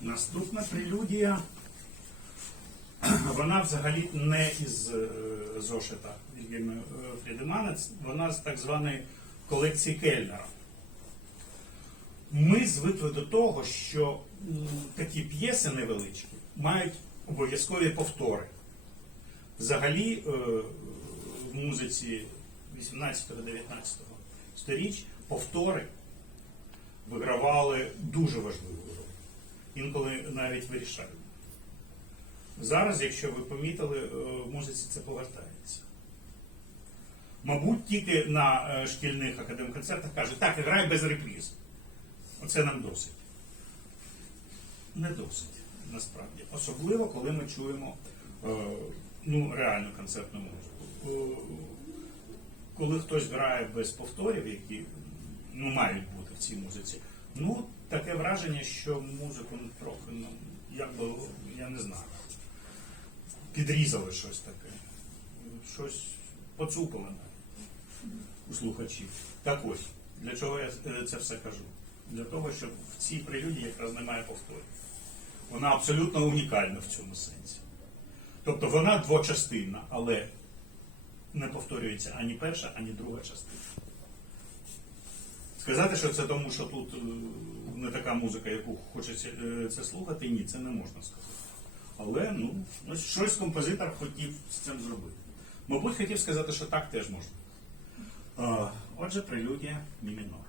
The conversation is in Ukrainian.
Наступна прелюдія. Вона взагалі не із е, зошита е, Фрідемана, вона з так званої колекції Кельнера. Ми звикли до того, що такі п'єси невеличкі мають обов'язкові повтори. Взагалі е, в музиці 18-19 сторіч повтори вигравали дуже важливу роль. Інколи навіть вирішальну. Зараз, якщо ви помітили, е, в музиці це повертається. Мабуть, тільки на е, шкільних академконцертах кажуть, так, грай без реприз. Оце нам досить. Не досить, насправді. Особливо, коли ми чуємо е, ну, реальну концертну музику. Коли хтось грає без повторів, які ну, мають бути в цій музиці, ну, таке враження, що музику ну, трохи, ну, як би, я не знаю, підрізали щось таке. Щось поцупили у слухачів. Так ось, для чого я е, це все кажу? Для того, щоб в цій прелюдії якраз немає повторів. Вона абсолютно унікальна в цьому сенсі. Тобто вона двочастинна, але не повторюється ані перша, ані друга частина. Сказати, що це тому, що тут е, не така музика, яку хочеться е, це слухати, ні, це не можна сказати. Але ну, щось композитор хотів з цим зробити. Мабуть, хотів сказати, що так теж можна. Отже, прелюдія мі мінор.